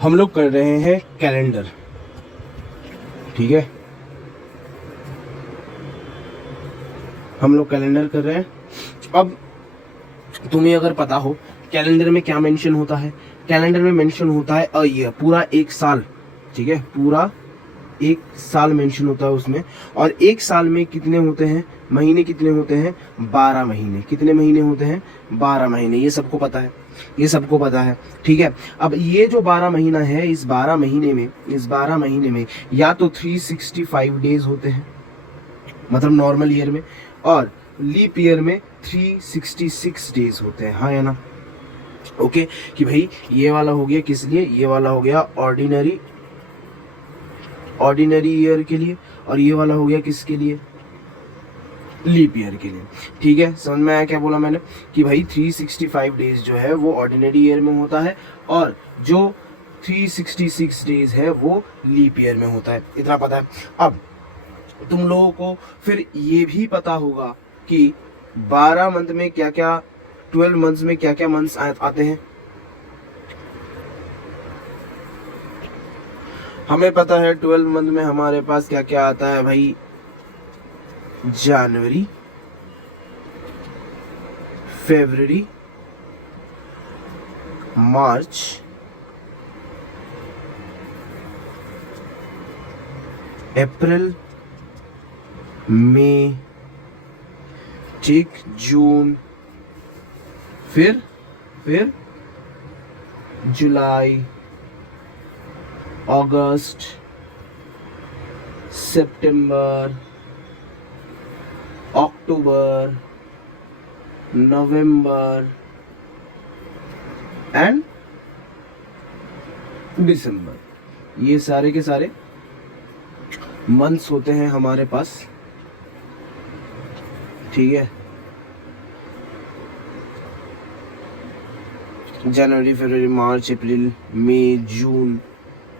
हम लोग कर रहे हैं कैलेंडर, ठीक है, हम लोग कैलेंडर कर रहे हैं। अब तुम्हें अगर पता हो कैलेंडर में क्या मेंशन होता है, कैलेंडर में मेंशन होता है अ ईयर, पूरा एक साल, ठीक है, पूरा एक साल मेंशन होता है उसमें। और एक साल में कितने होते हैं महीने, कितने होते हैं 12 महीने। कितने महीने होते हैं 12 महीने, ये सबको पता है, ये सबको पता है, ठीक है। अब ये जो 12 महीना है, इस 12 महीने में, इस 12 महीने में या तो 365 डेज होते हैं, मतलब नॉर्मल ईयर में, और लीप ईयर में 366 डेज होते हैं, हाँ या ना। ओके, कि भाई ये वाला हो गया किस लिए, ये वाला हो गया ऑर्डिनरी ईयर के लिए, और ये वाला हो गया किसके लिए, लीप ईयर के लिए, ठीक है। समझ में आया क्या बोला मैंने, कि भाई 365 डेज जो है वो ऑर्डिनरी ईयर में होता है, और जो 366 डेज है वो लीप ईयर में होता है, इतना पता है। अब तुम लोगों को फिर ये भी पता होगा कि 12 मंथ में क्या क्या, 12 मंथ्स में क्या क्या मंथ्स आते हैं। हमें पता है 12 मंथ में हमारे पास क्या क्या आता है भाई, जनवरी, फरवरी, मार्च, अप्रैल, मई, ठीक, जून, फिर जुलाई, अगस्त, सितंबर, अक्टूबर, नवंबर एंड दिसंबर। ये सारे के सारे मंथ्स होते हैं हमारे पास, ठीक है। जनवरी, फरवरी, मार्च, अप्रैल, मई, जून,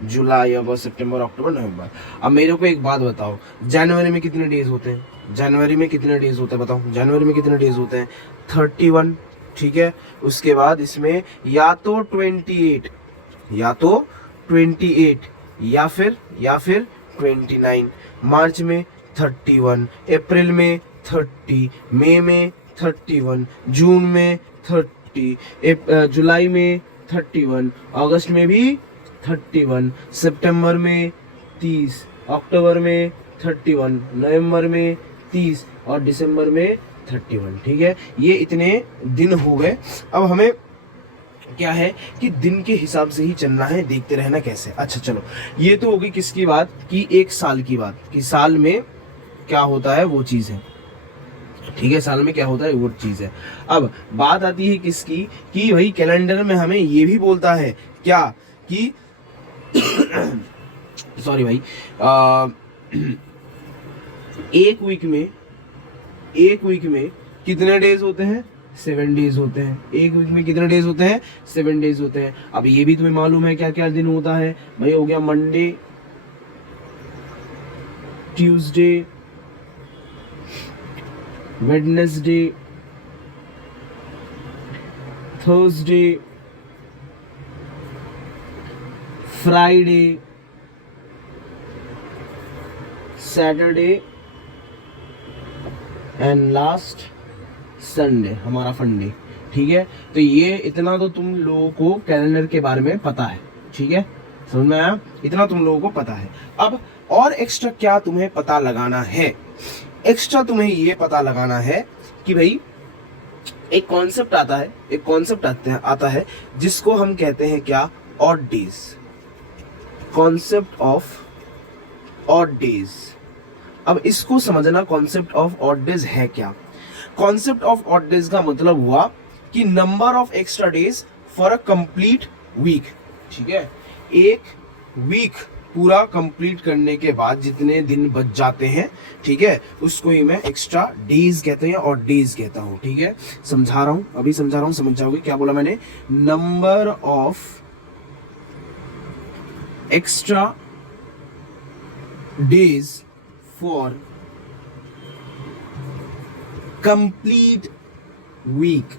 जुलाई, अगस्त, सितंबर, अक्टूबर, नवंबर। अब मेरे को एक बात बताओ, जनवरी में कितने डेज होते हैं, जनवरी में कितने डेज होते हैं बताओ, जनवरी में कितने डेज होते हैं 31, ठीक है। उसके बाद इसमें या तो 28, या तो 28, या फिर 29। मार्च में 31, अप्रैल में 30, मई में 31, जून में 30, जुलाई में 31, अगस्त में भी 31, सितंबर में 30, अक्टूबर में 31, नवंबर में 30 और दिसंबर में 31, ठीक है। ये इतने दिन हो गए। अब हमें क्या है कि दिन के हिसाब से ही चलना है, देखते रहना कैसे। अच्छा चलो, ये तो होगी किसकी बात, कि एक साल की बात, कि साल में क्या होता है वो चीज है, ठीक है, साल में क्या होता है वो चीज है। अब बात आती है किसकी, कि भाई कैलेंडर में हमें ये भी बोलता है क्या, कि सॉरी भाई, एक वीक में कितने डेज होते हैं, 7 डेज होते हैं। एक वीक में कितने डेज होते हैं, 7 डेज होते हैं। अब ये भी तुम्हें मालूम है क्या क्या दिन होता है भाई, हो गया Monday, Tuesday, Wednesday, Thursday, Friday, Saturday and last Sunday, हमारा फंडे, ठीक है। तो ये इतना तो तुम लोगों को कैलेंडर के बारे में पता है, ठीक है, समझ में आया, इतना तुम लोगों को पता है। अब और एक्स्ट्रा क्या तुम्हें पता लगाना है, एक्स्ट्रा तुम्हें ये पता लगाना है कि भाई एक कॉन्सेप्ट आता है, एक कॉन्सेप्ट आता है जिसको हम कहते हैं क्या, odd days, concept of odd days. अब इसको समझना, कॉन्सेप्ट ऑफ ऑड डेज है क्या। कॉन्सेप्ट ऑफ ऑड डेज का मतलब हुआ कि number of extra days for a complete week, ठीक है। एक वीक पूरा कंप्लीट करने के बाद जितने दिन बच जाते हैं, ठीक है, उसको ही मैं एक्स्ट्रा डेज कहते हैं और डेज कहता हूं, ठीक है। समझा रहा हूं, अभी समझा रहा हूं, समझ जाओगे क्या बोला मैंने। Number of extra days for complete week,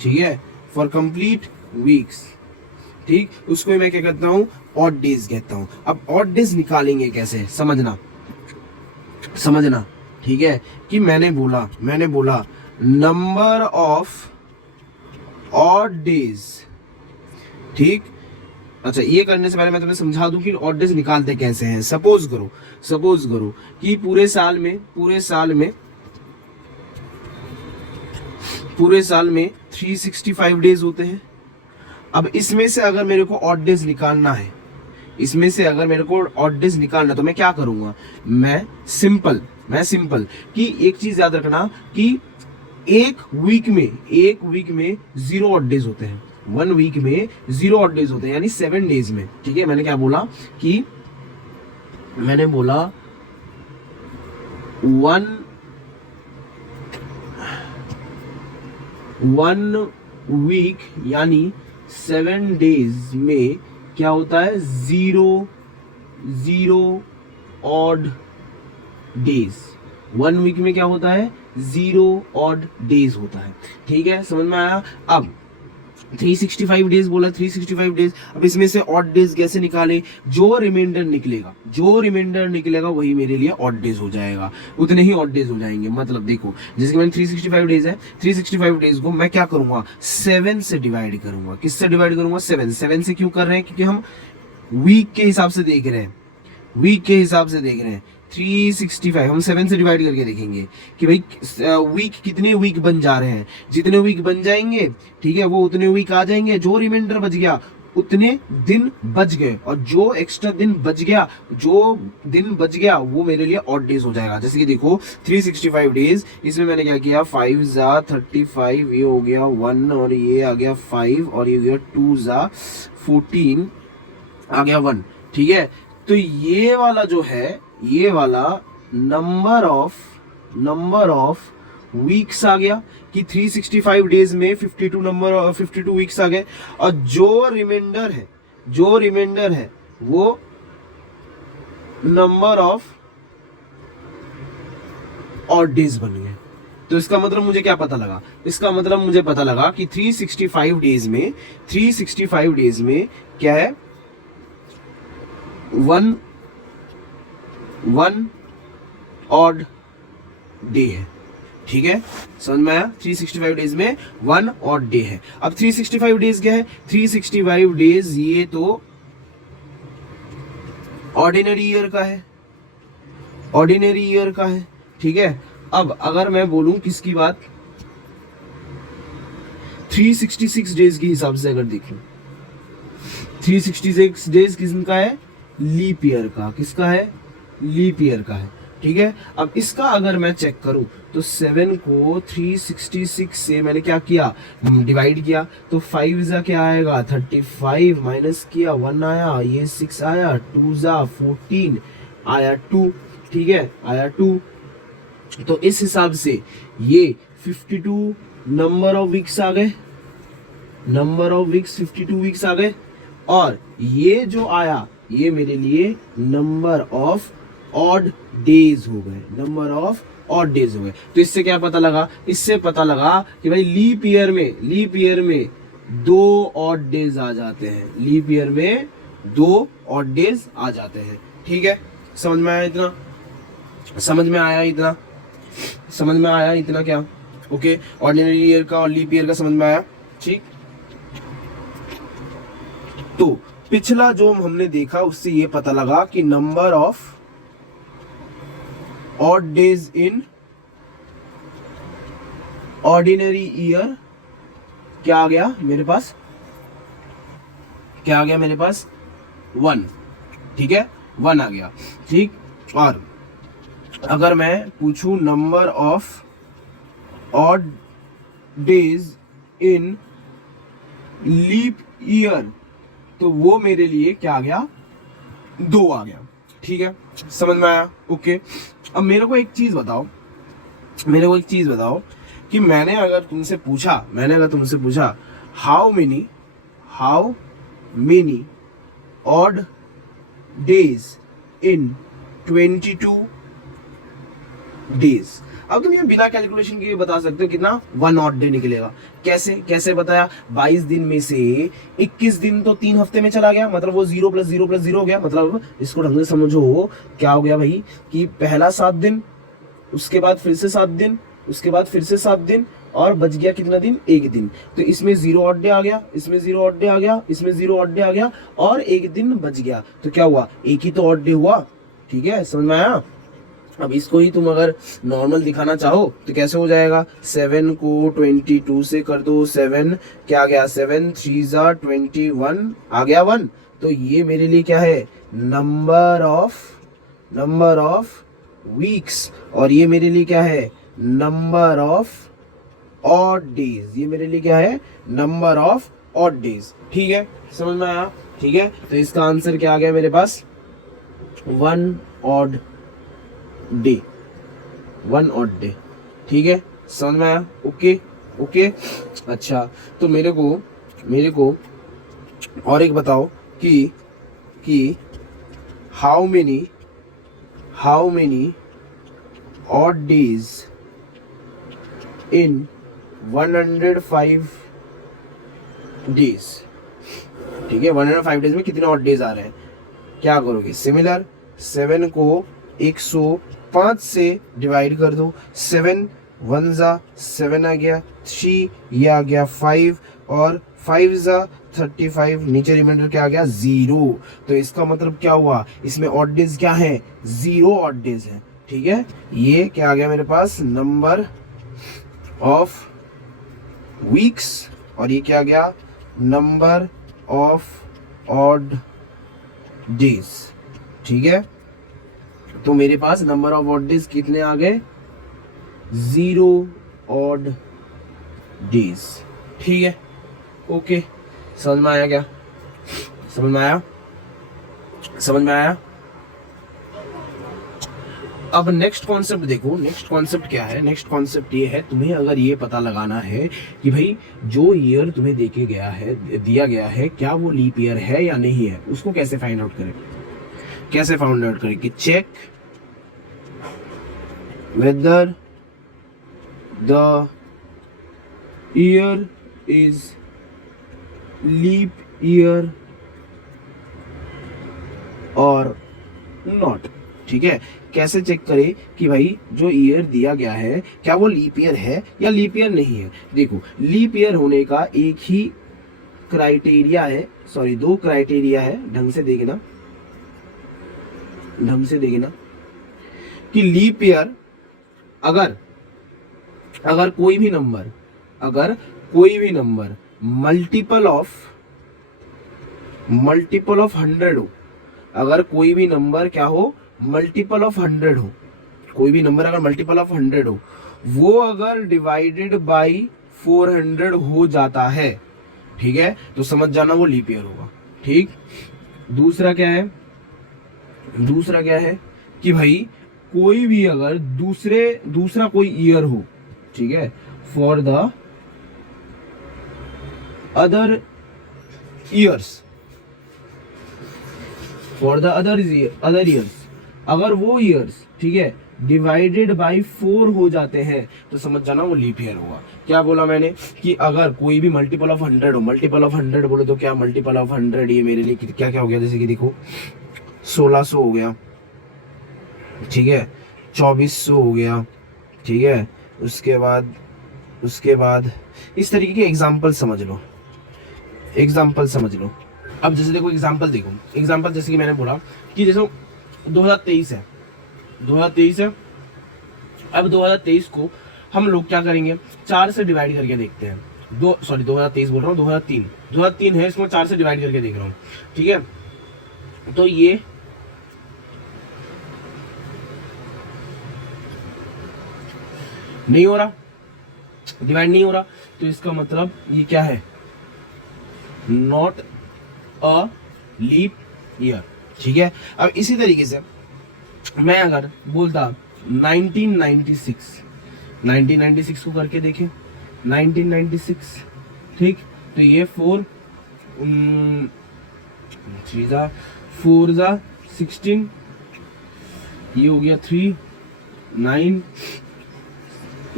ठीक है, फॉर कंप्लीट वीक्स, ठीक, उसको मैं क्या कहता हूँ, ऑड डेज कहता हूँ। अब ऑड डेज निकालेंगे कैसे, समझना, ठीक है, कि मैंने बोला नंबर ऑफ ऑड डेज, ठीक। अच्छा, ये करने से पहले मैं तुम्हें समझा दूं कि ऑड डेज निकालते कैसे हैं। सपोज करो कि पूरे साल में 365 डेज होते हैं। अब इसमें से अगर मेरे को ऑड डेज निकालना है, तो मैं क्या करूंगा, मैं सिंपल कि एक चीज याद रखना कि एक वीक में 0 ऑड डेज होते हैं, 1 वीक में 0 ऑड डेज होते हैं, यानी 7 डेज में, ठीक है। मैंने क्या बोला कि मैंने बोला 1 वीक यानी 7 डेज में क्या होता है, 0 ऑड डेज। 1 वीक में क्या होता है, 0 ऑड डेज होता है, ठीक है, समझ में आया। अब 365 डेज बोला, 365 डेज। अब इसमें से ऑड डेज कैसे निकाले, जो रिमाइंडर निकलेगा वही मेरे लिए ऑड डेज हो जाएगा, उतने ही ऑड डेज हो जाएंगे। मतलब देखो, जैसे कि मैंने 365 डेज है, 365 डेज को मैं क्या करूंगा, 7 से डिवाइड करूंगा। किससे डिवाइड करूंगा, 7 से। क्यों कर रहे हैं, क्योंकि हम वीक के हिसाब से देख रहे हैं, 365 हम 7 से डिवाइड करके देखेंगे कि भाई वीक कितने वीक बन जा रहे हैं। जितने वीक बन जाएंगे, ठीक है, वो उतने वीक आ जाएंगे। जो रिमाइंडर बच गया उतने दिन बच गए, और जो एक्स्ट्रा दिन बच गया वो मेरे लिए ऑड डेज हो जाएगा। जैसे कि देखो 365 डेज, इसमें मैंने क्या किया, 5 ज़ा 35, ये हो गया 1, और ये आ गया 5, और ये हो गया 2 ज़ा 14, आ गया 1, ठीक है। तो ये वाला जो है, ये वाला नंबर ऑफ वीक्स आ गया कि 365 डेज में 52 वीक्स आ गए, और जो रिमाइंडर है वो नंबर ऑफ ऑड डेज बन गए। तो इसका मतलब मुझे क्या पता लगा, मुझे पता लगा कि 365 डेज में क्या है, 1 ऑड डे है, ठीक है, समझ में आया। 365 डेज में 1 ऑड डे है। अब 365 डेज क्या है, 365 डेज ये तो ऑर्डिनरी ईयर का है, ठीक है। अब अगर मैं बोलूं किसकी बात, 366 डेज के हिसाब से अगर देखें, 366 डेज किसका है, लीप ईयर का। किसका है, लीप ईयर का है, ठीक है। अब इसका अगर मैं चेक करूं तो 7 को 366 से मैंने क्या किया, डिवाइड किया, तो 5 ज़ा क्या आएगा, 35, माइनस किया 1 आया, ये 6 आया, 2 ज़ा 14 आया 2, ठीक है, आया 2। तो इस हिसाब से ये 52 नंबर ऑफ वीक्स आ गए, 52 वीक्स आ गए, और ये जो आया ये मेरे लिए नंबर ऑफ ऑड डेज हो गए, तो इससे क्या पता लगा, कि भाई लीप ईयर में 2 ऑड डेज आ जाते हैं, ठीक है। समझ में आया इतना, क्या, ओके। ऑर्डिनरी ईयर का और लीप ईयर का समझ में आया, ठीक। तो पिछला जो हमने देखा उससे ये पता लगा कि number of odd days in ordinary year क्या आ गया मेरे पास, 1, ठीक है, 1 आ गया, ठीक। और अगर मैं पूछूं number of odd days in leap year, तो वो मेरे लिए क्या आ गया, 2 आ गया, ठीक है, समझ में आया, ओके। अब मेरे को एक चीज बताओ कि मैंने अगर तुमसे पूछा how many odd days in 22 days, अब तुम ये बिना कैलकुलेशन के बता सकते हो कितना 1 ऑड डे निकलेगा। कैसे कैसे बताया, 22 दिन में से 21 दिन तो 3 हफ्ते में चला गया, मतलब वो 0 + 0 + 0 हो गया। मतलब इसको ढंग से समझो, क्या हो गया भाई कि पहला 7 दिन, उसके बाद फिर से 7 दिन, उसके बाद फिर से 7 दिन, और बच गया कितना दिन, 1 दिन। तो इसमें 0 ऑड डे आ गया, इसमें 0 ऑड डे आ गया, इसमें 0 ऑड डे आ गया, और 1 दिन बच गया। तो क्या हुआ, एक ही तो ऑड डे हुआ। ठीक है, समझ में आया। अब इसको ही तुम अगर नॉर्मल दिखाना चाहो तो कैसे हो जाएगा, 7 को 22 से कर दो, 7 क्या आ गया, 7 3 ज़ा 21 आ गया 1। तो ये मेरे लिए क्या है, नंबर ऑफ वीक्स, और ये मेरे लिए क्या है, नंबर ऑफ ऑड डेज। ये मेरे लिए क्या है, नंबर ऑफ ऑड डेज। ठीक है, समझ में आया। ठीक है, तो इसका आंसर क्या आ गया मेरे पास, 1 ऑड डे, 1 ऑड डे। ठीक है, समझ में आया। Okay okay. अच्छा, तो मेरे को और एक बताओ कि how many odd days in 105 days. ठीक है, 105 डेज में कितने ऑड डेज आ रहे हैं। क्या करोगे, सिमिलर 7 को 105 से डिवाइड कर दो, 7 1 ज़ा 7 आ गया, 3 ये आ गया 5, और 5 ज़ा 35, नीचे रिमाइंडर क्या आ गया, 0। तो इसका मतलब क्या हुआ, इसमें ऑड डेज क्या है, 0 ऑड डेज है। ठीक है, ये क्या आ गया मेरे पास, नंबर ऑफ वीक्स, और ये क्या आ गया, नंबर ऑफ ऑड डेज। ठीक है, तो मेरे पास नंबर ऑफ ऑड डेज कितने आ गए, 0 ऑड डेज। ठीक है, ओके, समझ में आया क्या, समझ में आया। अब नेक्स्ट कॉन्सेप्ट देखो, नेक्स्ट कॉन्सेप्ट क्या है, नेक्स्ट कॉन्सेप्ट ये है, तुम्हें अगर ये पता लगाना है कि भाई जो ईयर तुम्हें दिया गया है क्या वो लीप ईयर है या नहीं है, उसको कैसे फाइंड आउट करें, कि check whether the year is leap year और नॉट। ठीक है, कैसे चेक करें कि भाई जो ईयर दिया गया है क्या वो लीप ईयर है या लीप ईयर नहीं है। देखो, लीप ईयर होने का एक ही क्राइटेरिया है, सॉरी 2 क्राइटेरिया है, ढंग से देखना कि लीप ईयर अगर कोई भी नंबर मल्टीपल ऑफ 100 हो, अगर कोई भी नंबर क्या हो, मल्टीपल ऑफ 100 हो, कोई भी नंबर अगर मल्टीपल ऑफ 100 हो, वो अगर डिवाइडेड बाई 400 हो जाता है, ठीक है, तो समझ जाना वो लीप ईयर होगा। ठीक, दूसरा क्या है कि भाई कोई भी अगर दूसरा कोई ईयर हो, ठीक है, फॉर द अदर ईयर्स, अगर वो ईयर्स, ठीक है, डिवाइडेड बाई 4 हो जाते हैं तो समझ जाना वो लीप ईयर होगा। क्या बोला मैंने कि अगर कोई भी मल्टीपल ऑफ 100 हो, मल्टीपल ऑफ 100 बोले तो क्या, मल्टीपल ऑफ 100 ये मेरे लिए क्या क्या हो गया, जैसे कि देखो 1600 हो गया, ठीक है, 2400 हो गया, ठीक है, उसके बाद इस तरीके के एग्जाम्पल समझ लो। अब जैसे देखो एग्जाम्पल जैसे कि मैंने बोला कि जैसे 2023 है, अब 2023 को हम लोग क्या करेंगे, 4 से डिवाइड करके देखते हैं। 2023 बोल रहा हूँ, 2003 है, इसको 4 से डिवाइड करके देख रहा हूँ। ठीक है, तो ये नहीं हो रहा, डिवाइड नहीं हो रहा, तो इसका मतलब ये क्या है, नॉट अ लीप ईयर। ठीक है, अब इसी तरीके से मैं अगर बोलता 1996 को करके देखें, 1996, ठीक, तो ये 4 4 16, ये हो गया 3 9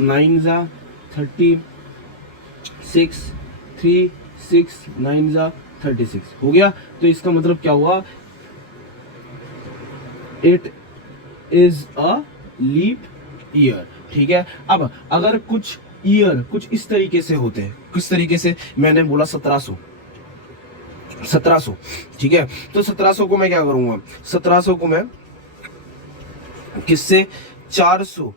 9 जा 36, 3 6 9 जा 36 हो गया। तो इसका मतलब क्या हुआ, it is a leap year. ठीक है, अब अगर कुछ ईयर कुछ इस तरीके से होते हैं, किस तरीके से, मैंने बोला 1700, ठीक है, तो 1700 को मैं क्या करूंगा, 1700 को मैं किससे 400,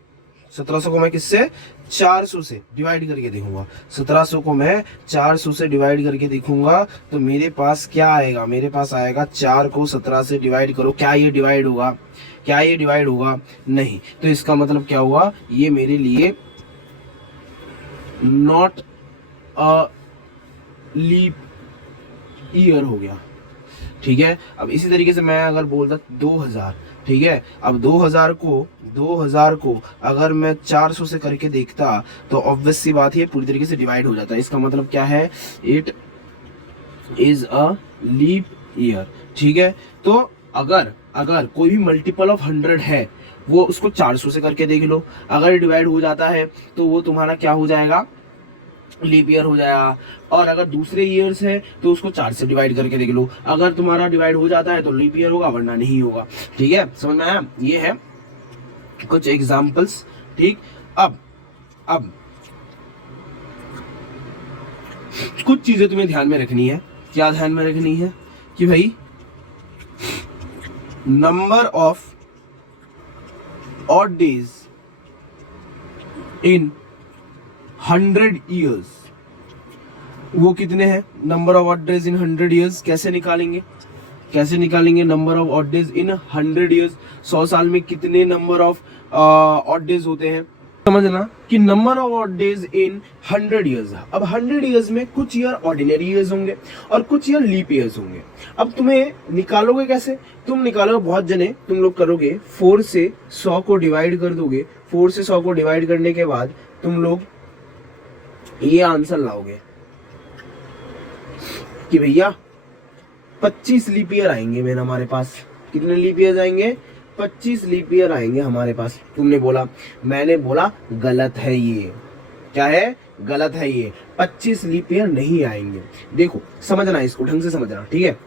1700 को मैं किससे 400 से डिवाइड करके देखूंगा, 1700 को मैं 400 से डिवाइड करके देखूंगा, तो मेरे पास क्या आएगा, मेरे पास आएगा 4 को 17 से डिवाइड करो, क्या ये डिवाइड होगा, क्या ये डिवाइड होगा, नहीं। तो इसका मतलब क्या हुआ, ये मेरे लिए नॉट अ लीप ईयर हो गया। ठीक है, अब इसी तरीके से मैं अगर बोलता 2000, ठीक है, अब 2000 को अगर मैं 400 से करके देखता तो ऑब्वियस सी बात है पूरी तरीके से डिवाइड हो जाता है। इसका मतलब क्या है, it is a leap year. ठीक है, तो अगर कोई भी मल्टीपल ऑफ 100 है वो उसको 400 से करके देख लो, अगर डिवाइड हो जाता है तो वो तुम्हारा क्या हो जाएगा, लीप ईयर हो जाएगा। और अगर दूसरे ईयर्स है तो उसको 4 से डिवाइड करके देख लो, अगर तुम्हारा डिवाइड हो जाता है तो लीप ईयर होगा, वरना नहीं होगा। ठीक है, समझ में आया, ये है कुछ एग्जांपल्स। ठीक, अब कुछ चीजें तुम्हें ध्यान में रखनी है। क्या ध्यान में रखनी है कि भाई number of odd days in 100 years, वो कितने हैं, number of odd days in 100 years कैसे निकालेंगे, number of odd days in 100 years, 100 साल में कितने नंबर ऑफ ऑड डेज होते हैं, समझना कि number of odd days in 100 years. अब 100 ईयर्स में कुछ ईयर ऑर्डिनरी ईयर्स होंगे और कुछ ईयर लीप ईयर्स होंगे। अब तुम्हें निकालोगे कैसे, तुम निकालोगे, बहुत जने तुम लोग करोगे 4 से 100 को डिवाइड कर दोगे, 4 से 100 को डिवाइड करने के बाद तुम लोग ये आंसर लाओगे कि भैया 25 लीप ईयर आएंगे मेरे हमारे पास। कितने लीप ईयर आएंगे, 25 लीप ईयर आएंगे हमारे पास। तुमने बोला, मैंने बोला गलत है, ये क्या है, गलत है, ये 25 लीप ईयर नहीं आएंगे। देखो समझना, इसको ढंग से समझना, ठीक है,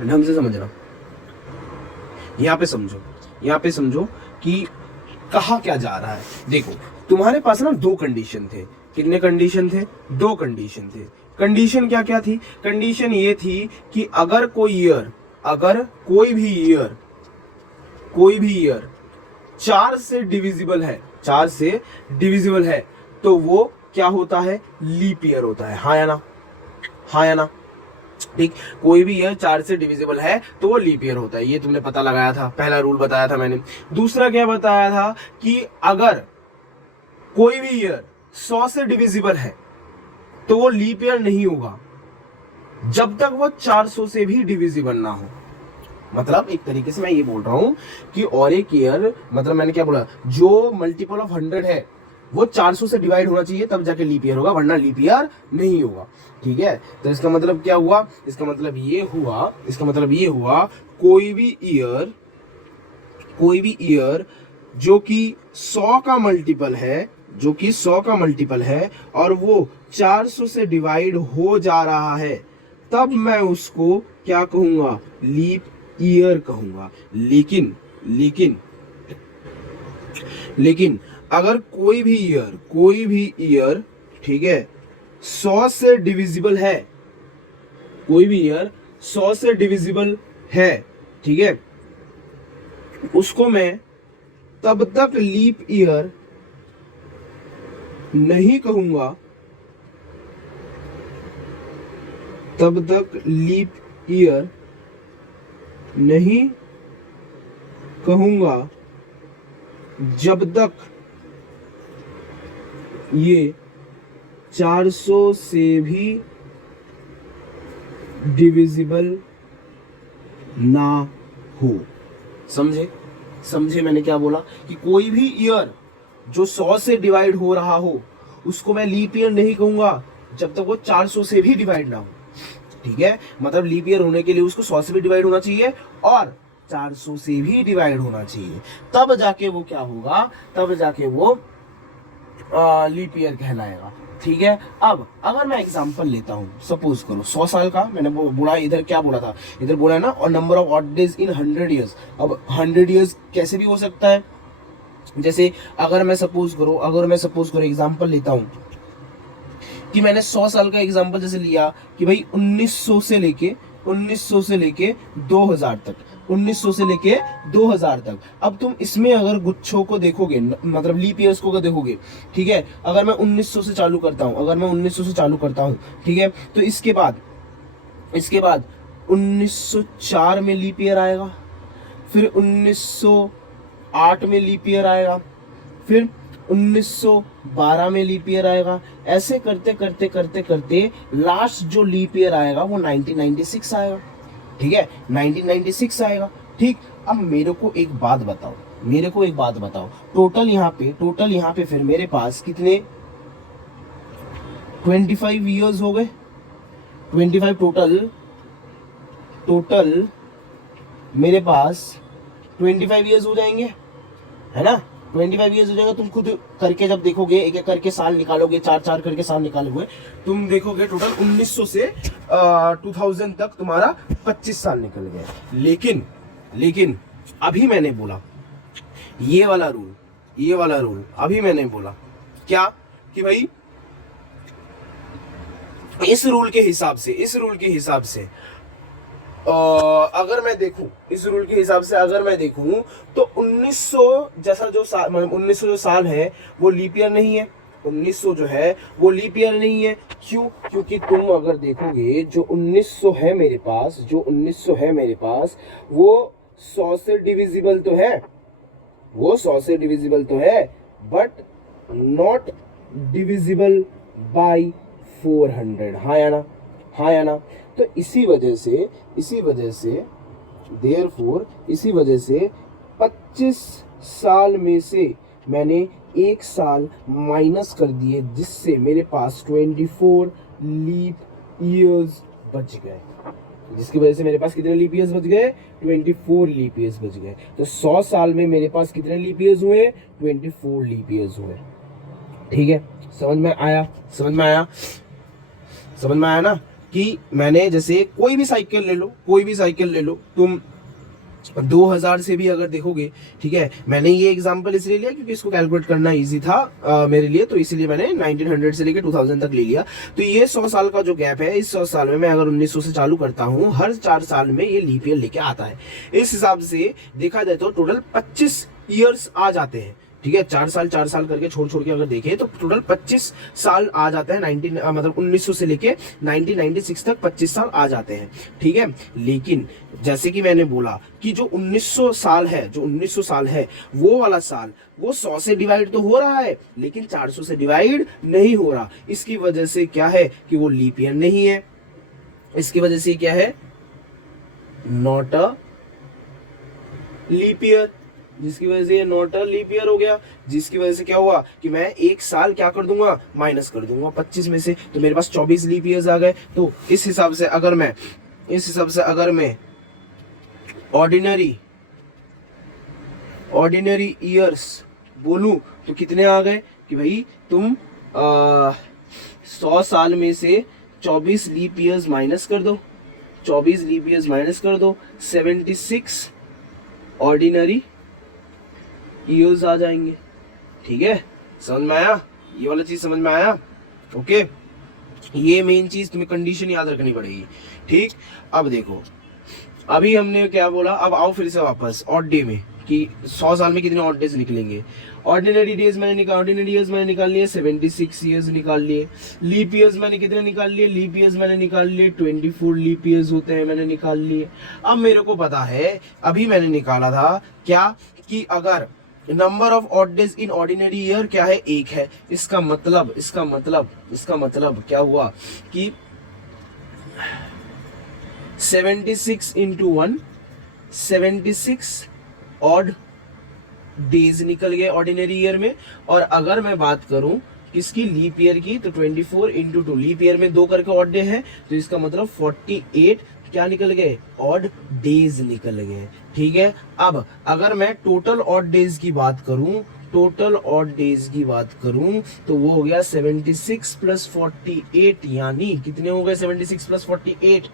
ढंग से समझना, यहाँ पे समझो कि कहा क्या जा रहा है। देखो तुम्हारे पास ना 2 कंडीशन थे, कितने कंडीशन थे, 2 कंडीशन थे। कंडीशन क्या क्या थी, कंडीशन ये थी कि अगर कोई भी ईयर 4 से डिविजिबल है, तो वो क्या होता है, लीप ईयर होता है। हाँ या ना, ठीक, कोई भी ईयर 4 से डिविजिबल है तो वो लीप ईयर होता है, ये तुमने पता लगाया था, पहला रूल बताया था मैंने। दूसरा क्या बताया था कि अगर कोई भी ईयर 100 से डिविजिबल है तो वो लीप ईयर नहीं होगा जब तक वो 400 से भी डिविजिबल ना हो। मतलब एक तरीके से मैं ये बोल रहा हूं कि और एक ईयर, मतलब मैंने क्या बोला, जो मल्टीपल ऑफ 100 है वो 400 से डिवाइड होना चाहिए तब जाके लीप ईयर होगा, वरना लीप ईयर नहीं होगा। ठीक है, तो इसका मतलब क्या हुआ, इसका मतलब ये हुआ कोई भी ईयर जो कि 100 का मल्टीपल है और वो 400 से डिवाइड हो जा रहा है, तब मैं उसको क्या कहूंगा, लीप ईयर कहूंगा। लेकिन अगर कोई भी ईयर ठीक है 100 से डिविजिबल है, ठीक है, उसको मैं तब तक लीप ईयर नहीं कहूंगा जब तक ये 400 से भी डिविजिबल ना हो। समझे मैंने क्या बोला, कि कोई भी ईयर जो 100 से डिवाइड हो रहा हो उसको मैं लीप ईयर नहीं कहूंगा जब तक वो 400 से भी डिवाइड ना हो। ठीक है, मतलब लीप ईयर होने के लिए उसको 100 से भी डिवाइड होना चाहिए और 400 से भी डिवाइड होना चाहिए, तब जाके वो क्या होगा, तब जाके वो लीप ईयर कहलाएगा। ठीक है, अब अगर मैं एग्जांपल लेता हूँ, सपोज करो 100 साल का मैंने बोला, इधर क्या बोला था, इधर बोला है ना, और number of odd days in 100 years. अब 100 ईयर्स कैसे भी हो सकता है, जैसे अगर मैं सपोज करो एग्जांपल लेता हूँ कि मैंने 100 साल का एग्जांपल जैसे लिया कि भाई 1900 से लेके 2000 तक, 1900 से लेके 2000 तक। अब तुम इसमें अगर गुच्छों को देखोगे, मतलब लीप ईयर्स को देखोगे, ठीक है, अगर मैं 1900 से चालू करता हूँ, ठीक है, तो इसके बाद 1904 में लीप ईयर आएगा, फिर 1908 में लीप ईयर आएगा, फिर 1912 में लीप ईयर आएगा। ऐसे करते करते लास्ट जो लीप ईयर आएगा वो 1996 आएगा। ठीक है, 1996 आएगा। ठीक, अब मेरे को एक बात बताओ, टोटल यहाँ पे फिर मेरे पास कितने 25 ईयर्स हो गए, 25 टोटल मेरे पास 25 ईयर्स हो जाएंगे, है ना, 25 ईयर्स हो जाएगा। तुम खुद करके जब देखोगे, एक एक करके साल निकालोगे, 4 करके साल निकालोगे, तुम देखोगे टोटल 1900 से 2000 तक तुम्हारा 25 साल निकल गए। लेकिन अभी मैंने बोला ये वाला रूल अभी मैंने बोला क्या कि भाई इस रूल के हिसाब से अगर मैं देखूं, तो 1900 जैसा जो साल, मतलब 1900 जो साल है वो लीप ईयर नहीं है, 1900 जो है वो लीप ईयर नहीं है। क्यों? क्योंकि तुम अगर देखोगे जो 1900 है मेरे पास वो 100 से डिविजिबल तो है, बट नॉट डिविजिबल बाय 400। हाँ या ना। तो इसी वजह से 25 साल में से मैंने एक साल माइनस कर दिए, जिससे मेरे पास 24 लीप ईयर्स बच गए, जिसकी वजह से मेरे पास कितने लीप ईयर्स बच गए, 24 लीप ईयर्स बच गए। तो 100 साल में मेरे पास कितने लीप ईयर्स हुए, 24 लीप ईयर्स हुए। ठीक है, समझ में आया ना कि मैंने जैसे कोई भी साइकिल ले लो तुम 2000 से भी अगर देखोगे, ठीक है, मैंने ये एग्जांपल इसलिए लिया क्योंकि इसको कैलकुलेट करना इजी था मेरे लिए, तो इसीलिए मैंने 1900 से लेके 2000 तक ले लिया। तो ये 100 साल का जो गैप है, इस 100 साल में मैं अगर 1900 से चालू करता हूँ, हर 4 साल में ये लीप ईयर लेके आता है। इस हिसाब से देखा जाए तो टोटल 25 ईयर्स आ जाते हैं। ठीक है, 4 साल करके छोड़ के अगर देखें तो टोटल 25 साल आ जाता है, 1900 से लेके 1996 तक 25 साल आ जाते हैं। ठीक है, लेकिन जैसे कि मैंने बोला कि जो 1900 साल है वो वाला साल वो 100 से डिवाइड तो हो रहा है, लेकिन 400 से डिवाइड नहीं हो रहा। इसकी वजह से क्या है कि वो लीप ईयर नहीं है, इसकी वजह से क्या है, नॉट अ लीप ईयर, जिसकी वजह से ये नॉट अ लीप ईयर हो गया। जिसकी वजह से क्या हुआ कि मैं एक साल क्या कर दूंगा, माइनस कर दूंगा 25 में से, तो मेरे पास 24 लीप ईयर्स आ गए। तो इस हिसाब से अगर मैं ऑर्डिनरी ईयर्स बोलूं तो कितने आ गए कि भाई तुम 100 साल में से 24 लीप ईयर्स माइनस कर दो, 76 ऑर्डिनरी ईयर्स आ जाएंगे। ठीक है, समझ में आया, ये वाला चीज समझ में आया। ओके, ये मेन चीज तुम्हें कंडीशन याद रखनी पड़ेगी। ठीक, अब देखो, अभी हमने क्या बोला, अब आओ फिर से वापस ऑड डे में कि 100 साल में कितने ऑड डेज निकलेंगे। ऑर्डिनरी ईयर्स मैंने निकाल लिए 76 ईयर्स निकाल लिए। लीप ईयर्स मैंने कितने निकाल लिए, 24 लीप ईयर्स होते हैं, मैंने निकाल लिए। अब मेरे को पता है, अभी मैंने निकाला था क्या कि अगर number of odd days in ordinary year क्या है, 1 है। इसका मतलब क्या हुआ कि 76 इंटू 1 76 ऑड डेज निकल गए ऑर्डिनरी ईयर में। और अगर मैं बात करूं किसकी, लीप ईयर की, तो 24 इंटू 2, लीप ईयर में 2 करके ऑड डे है, तो इसका मतलब 48 क्या निकल गए, ऑड डेज निकल गए। ठीक है, अब अगर मैं टोटल ऑड डेज की बात करूं टोटल ऑड डेज की बात करूं तो वो हो गया 76 प्लस 48, यानी कितने हो गए 76 प्लस 48,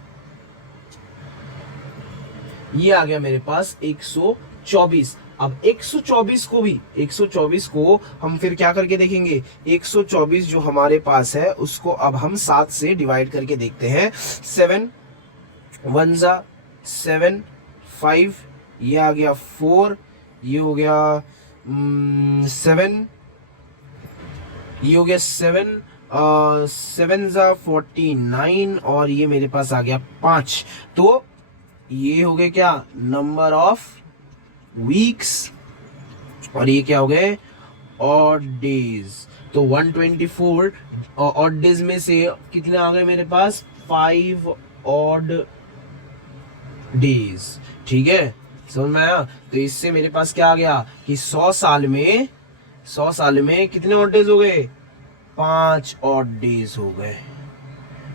ये आ गया मेरे पास 124। अब 124 को हम फिर क्या करके देखेंगे, 124 जो हमारे पास है उसको अब हम 7 से डिवाइड करके देखते हैं। 7 1 जा 7, 5 ये आ गया 4, ये हो गया 7, ये हो गया 7, 7 जा 49 और ये मेरे पास आ गया 5। तो ये हो गए क्या, नंबर ऑफ वीक्स, और ये क्या हो गए, ऑड डेज। तो 124 ऑड डेज में से कितने आ गए मेरे पास, 5 ऑड डेज। ठीक है, समझ में आया। तो इससे मेरे पास क्या आ गया कि 100 साल में कितने ऑड डेज हो गए, 5 ऑड डेज हो गए।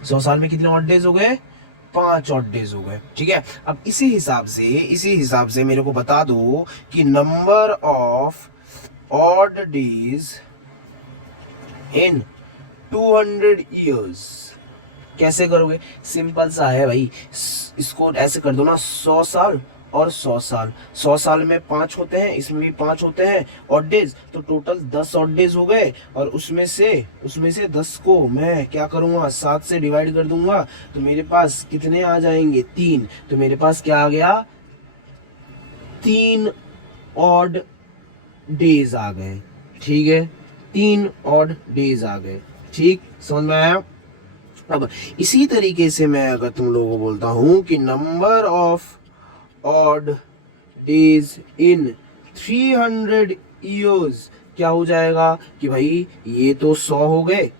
100 साल में कितने ऑड डेज हो गए, 5 ऑड डेज हो गए। ठीक है, अब इसी हिसाब से मेरे को बता दो कि number of odd days in 200 years कैसे करोगे। सिंपल सा है भाई, इसको ऐसे कर दो ना, 100 साल और 100 साल। 100 साल में 5 होते हैं, इसमें भी 5 होते हैं ऑड डेज, तो टोटल 10 ऑड डेज हो गए। और उसमें से 10 को मैं क्या करूंगा, 7 से डिवाइड कर दूंगा, तो मेरे पास कितने आ जाएंगे, 3। तो मेरे पास क्या आ गया, 3 ऑड डेज आ गए। ठीक है, 3 ऑड डेज आ गए। ठीक, समझ में आया। अब इसी तरीके से मैं अगर तुम लोगों को बोलता हूं कि number of odd days in 300 years क्या हो जाएगा कि भाई ये तो 100 हो गए,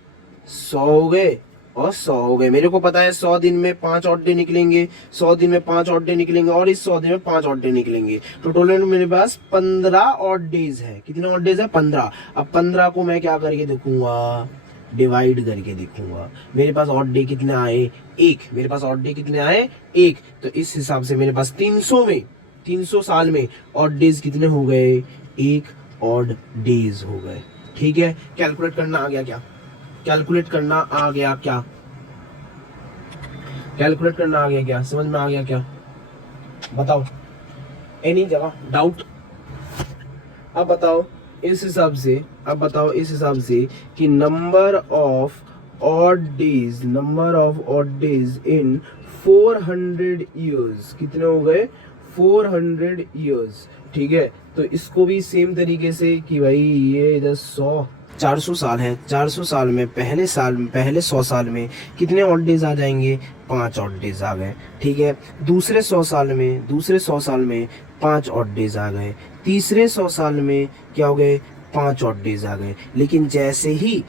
100 हो गए और 100 हो गए। मेरे को पता है 100 दिन में 5 ऑड डे निकलेंगे, 100 दिन में 5 ऑड डे निकलेंगे और इस 100 दिन में 5 ऑड डे निकलेंगे। तो टोटल मेरे पास 15 ऑड डेज है। कितने ऑड डेज है, 15। अब 15 को मैं क्या करके देखूंगा, डिवाइड करके देखूंगा। मेरे पास ऑड डे कितने आए, 1। मेरे पास ऑड डे कितने आए, 1। तो इस हिसाब से मेरे पास 300 साल में ऑड डेज कितने हो गए, 1 ऑड डेज हो गए। ठीक है, कैलकुलेट करना आ गया क्या, कैलकुलेट करना आ गया क्या, कैलकुलेट करना आ गया क्या, समझ में आ गया क्या, बताओ। एनी जगह डाउट। अब बताओ इस हिसाब से कि number of odd days in 400 years कितने हो गए, 400 ईयर्स। ठीक है, तो इसको भी सेम तरीके से कि भाई ये इधर 400 साल है, 400 साल में पहले 100 साल में कितने ऑड डेज आ जाएंगे, 5 ऑड डेज आ गए। ठीक है, दूसरे 100 साल में 5 ऑड डेज आ गए। तीसरे 100 साल में क्या हो गए, 5 ऑड डेज आ गए। लेकिन जैसे ही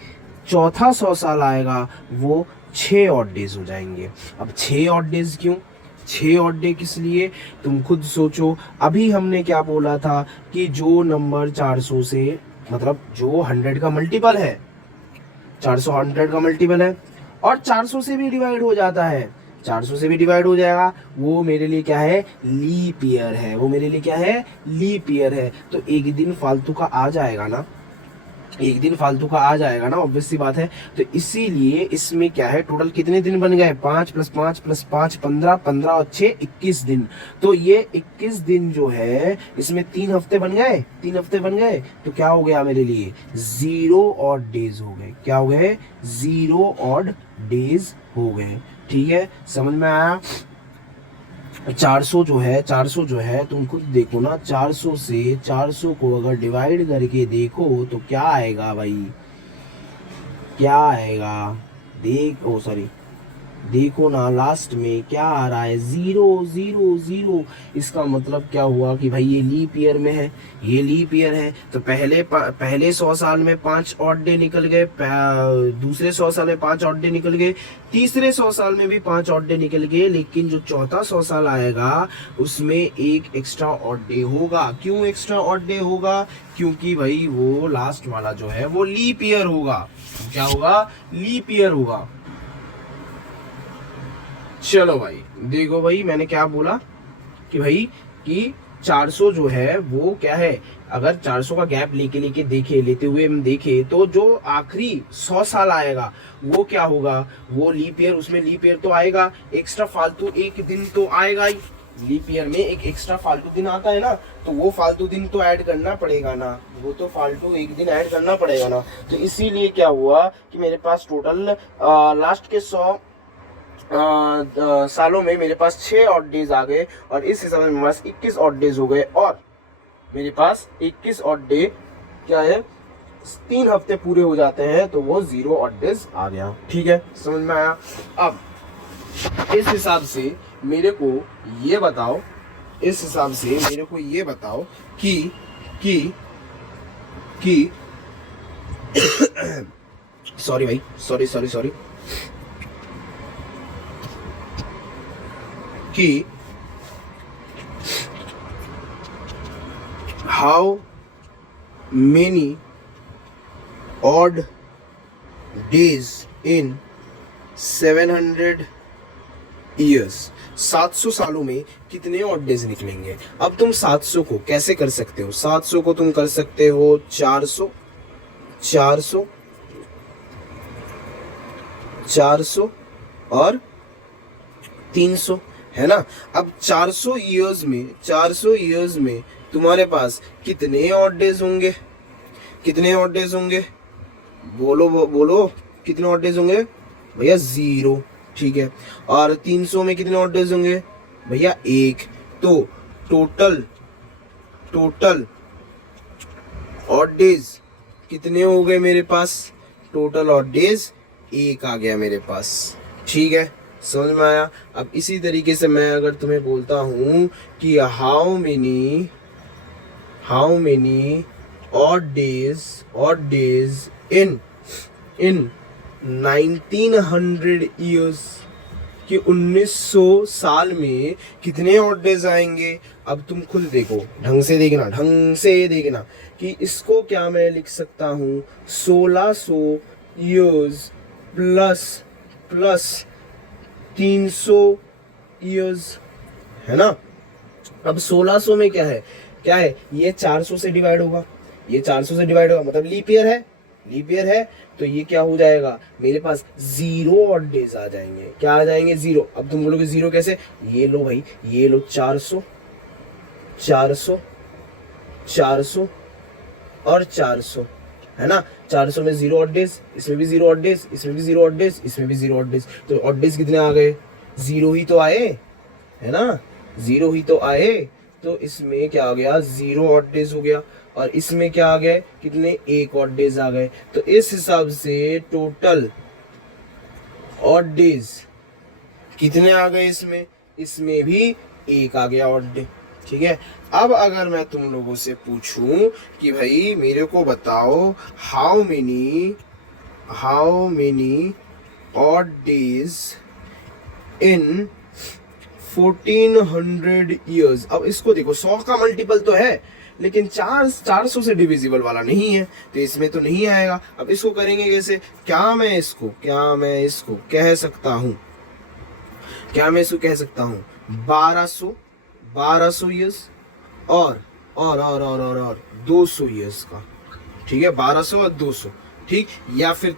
चौथा 100 साल आएगा वो 6 ऑड डेज हो जाएंगे। अब 6 ऑड डेज क्यों, 6 ऑड डे किस लिए, तुम खुद सोचो। अभी हमने क्या बोला था कि जो नंबर 400 से मतलब जो 100 का मल्टीपल है, 400 100 का मल्टीपल है और 400 से भी डिवाइड हो जाता है, 400 से भी डिवाइड हो जाएगा, वो मेरे लिए क्या है, लीप ईयर है। वो मेरे लिए क्या है, लीप ईयर है। तो एक दिन फालतू का आ जाएगा ना, ऑब्वियस सी बात है। तो इसीलिए इसमें क्या है, टोटल कितने दिन बन गए, 5 + 5 + 5 15, 15 और 6 21 दिन। तो ये 21 दिन जो है इसमें 3 हफ्ते बन गए, तो क्या हो गया मेरे लिए, 0 ऑड डेज हो गए। क्या हो गए, 0 ऑड डेज हो गए। ठीक है, समझ में आया। 400 जो है तुम खुद देखो ना, 400 को अगर डिवाइड करके देखो तो क्या आएगा भाई, क्या आएगा, देखो ना, लास्ट में क्या आ रहा है, 0 0 0। इसका मतलब क्या हुआ कि भाई ये लीप ईयर में है, तो पहले 100 साल में 5 ऑड डे निकल गए, दूसरे 100 साल में 5 ऑड डे निकल गए, तीसरे 100 साल में भी 5 ऑड डे निकल गए। लेकिन जो चौथा 100 साल आएगा उसमें एक एक्स्ट्रा ऑड डे होगा। क्यों एक्स्ट्रा ऑड डे होगा, क्योंकि भाई वो लास्ट वाला जो है वो लीप ईयर होगा। क्या होगा, लीप ईयर होगा। चलो भाई देखो भाई, मैंने क्या बोला कि भाई कि 400 जो है वो क्या है, अगर 400 का गैप लेते हुए हम देखे तो जो आखिरी 100 साल आएगा वो क्या होगा, वो लीप ईयर, उसमें लीप ईयर तो आएगा, एक्स्ट्रा फालतू एक दिन तो आएगा ही। लीप ईयर में एक एक्स्ट्रा फालतू दिन आता है ना, तो वो फालतू दिन तो ऐड करना पड़ेगा ना, वो तो फालतू एक दिन ऐड करना पड़ेगा ना। तो इसीलिए क्या हुआ कि मेरे पास टोटल लास्ट के 100 सालों में मेरे पास 6 ऑड डेज आ गए, और इस हिसाब से मेरे पास 21 ऑड डेज हो गए, और मेरे पास 21 ऑड डे क्या है, 3 हफ्ते पूरे हो जाते हैं, तो वो 0 ऑड डेज आ गया। ठीक है, समझ में आया। अब इस हिसाब से मेरे को ये बताओ, कि सॉरी भाई, सॉरी कि how many odd days in 700 years, 700 सालों में कितने ऑड डेज निकलेंगे। अब तुम 700 को कैसे कर सकते हो, 700 को तुम कर सकते हो 400 और 300, है ना। अब 400 ईयर्स में तुम्हारे पास कितने ऑड डेज होंगे, बोलो कितने ऑड डेज होंगे भैया, 0। ठीक है, और 300 में कितने ऑड डेज होंगे भैया, 1। तो टोटल ऑड डेज कितने हो गए मेरे पास, टोटल ऑड डेज 1 आ गया मेरे पास। ठीक है, समझ में आया। अब इसी तरीके से मैं अगर तुम्हें बोलता हूं कि how many odd days in 1900 years, कि 1900 साल में कितने ऑड डेज आएंगे। अब तुम खुद देखो, ढंग से देखना कि इसको क्या मैं लिख सकता हूँ, 1600 ईयर्स प्लस 300 ईयर्स, है ना। अब 1600 में क्या है, ये 400 से डिवाइड होगा, मतलब लीप ईयर है, तो ये क्या हो जाएगा, मेरे पास 0 ऑड डेज आ जाएंगे। क्या आ जाएंगे, 0। अब तुम बोलोगे 0 कैसे, ये लो भाई, ये लो 400 और 400, है ना। 400 में 0 ऑड डेज, इसमें भी 0 ऑड डेज, इसमें भी 0 ऑड डेज, इसमें भी 0 ऑड डेज, तो ऑड डेज कितने आ गए, 0 ही तो आए, है ना, 0 ही तो आए। तो इसमें क्या आ गया, 0 ऑड डेज हो गया, और इसमें क्या आ गए, कितने, 1 ऑड डेज आ गए। तो इस हिसाब से टोटल ऑड डेज कितने आ गए, इसमें भी 1 आ गया ऑड डे। ठीक है, अब अगर मैं तुम लोगों से पूछूं कि भाई मेरे को बताओ how many odd days in 1400 years. अब इसको देखो, 100 का मल्टीपल तो है, लेकिन 400 से डिविजिबल वाला नहीं है, तो इसमें तो नहीं आएगा। अब इसको करेंगे कैसे, क्या मैं इसको कह सकता हूँ, 1200 ईयर्स और 200 ईयर्स का। ठीक है, 1200 और 200। ठीक, या फिर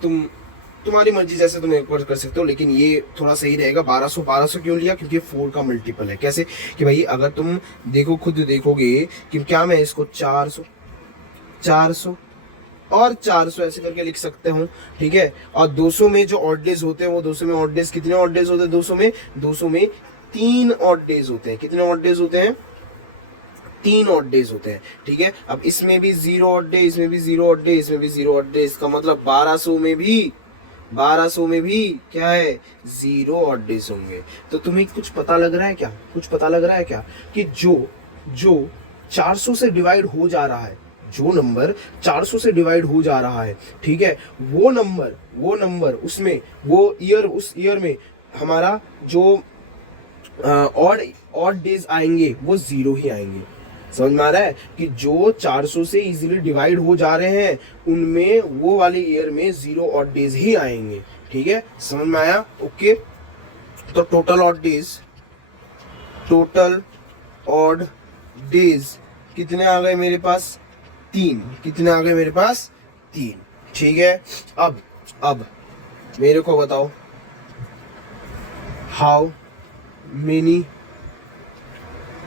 तुम्हारी मर्जी, जैसे तुम एक बार कर सकते हो, लेकिन ये थोड़ा सही रहेगा। 1200 क्यों लिया, क्योंकि 4 का मल्टीपल है। कैसे कि भाई अगर तुम खुद देखोगे कि क्या मैं इसको 400 और 400 ऐसे करके लिख सकते हूँ। ठीक है, और 200 में जो ऑड डेज होते हैं, वो 200 में ऑड डेज कितने ऑड डेज होते हैं, 200 में 3 ऑड डेज होते हैं। कितने ऑड डेज होते हैं, 3 ऑड डेज होते हैं। ठीक है, अब इसमें भी 0 ऑड डे, इसमें भी 0 ऑड डे, इसमें भी 0 ऑड डे। इसका मतलब 1200 में भी क्या है, 0 ऑड डेज होंगे। तो तुम्हें कुछ पता लग रहा है क्या, कि जो 400 से डिवाइड हो जा रहा है, जो नंबर 400 से डिवाइड हो जा रहा है, ठीक है, वो नंबर उसमें उस ईयर में हमारा जो ऑड डेज आएंगे वो 0 ही आएंगे। समझ में आ रहा है कि जो 400 से इजीली डिवाइड हो जा रहे हैं, उनमें वो वाले ईयर में 0 ऑड डेज ही आएंगे। ठीक है, समझ में आया। ओके, तो टोटल ऑड डेज कितने आ गए मेरे पास? 3। कितने आ गए मेरे पास? 3। ठीक है, अब मेरे को बताओ, how many